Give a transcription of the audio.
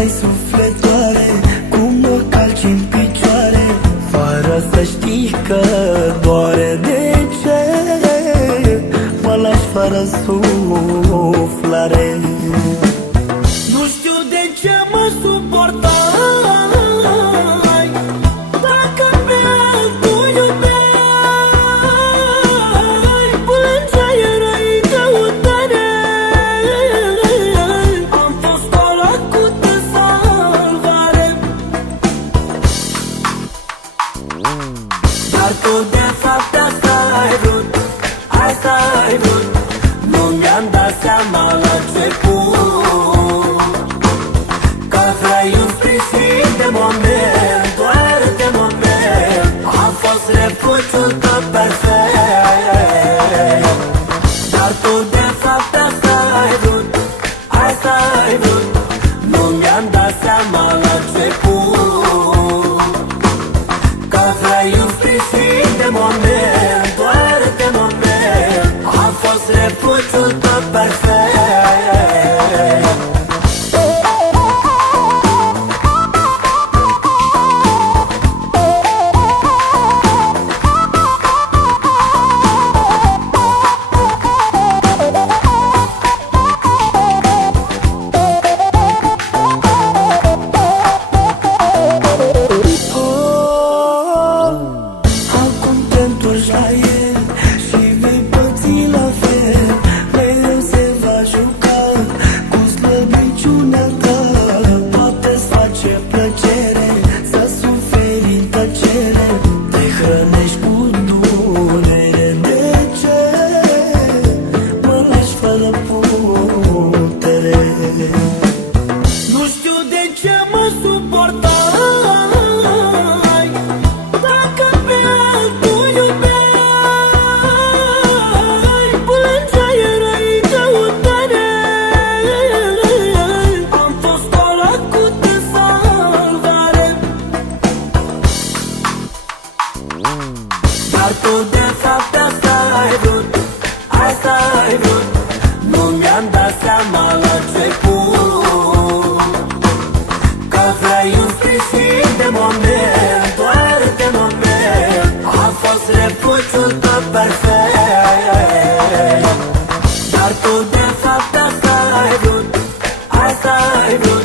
ai sufletoare, cum mă calci în picioare, fără să știi că doare. De ce mă lași fără suflare? Nu știu de ce mă suportai, dacă pe altul iubeai. Plângeai, erai în căutare, am fost ăla cu de salvare. Dar tu de fapt asta ai vrut, asta ai vrut. Nu mi-am dat seama la început că vrei un sprijin de moment, doar de moment. Am fost refugiul tău perfect. Dar tu de fapt asta ai vrut, asta ai vrut. Nu mi-am dat seama la început că vrei un sprijin de moment, doar de moment. Am fost refugiul tău perfect. Nu știu de ce mă suportai, dacă pe altul iubeai. Plângeai, erai în căutare, am fost ăla cu de salvare. Dar tu de fapt asta ai vrut, asta ai vrut. Nu mi-am dat seama la început că vrei un sprijin de moment, doar de moment. Am fost refugiul tău perfect. Dar tu de fapt asta ai vrut, asta ai vrut.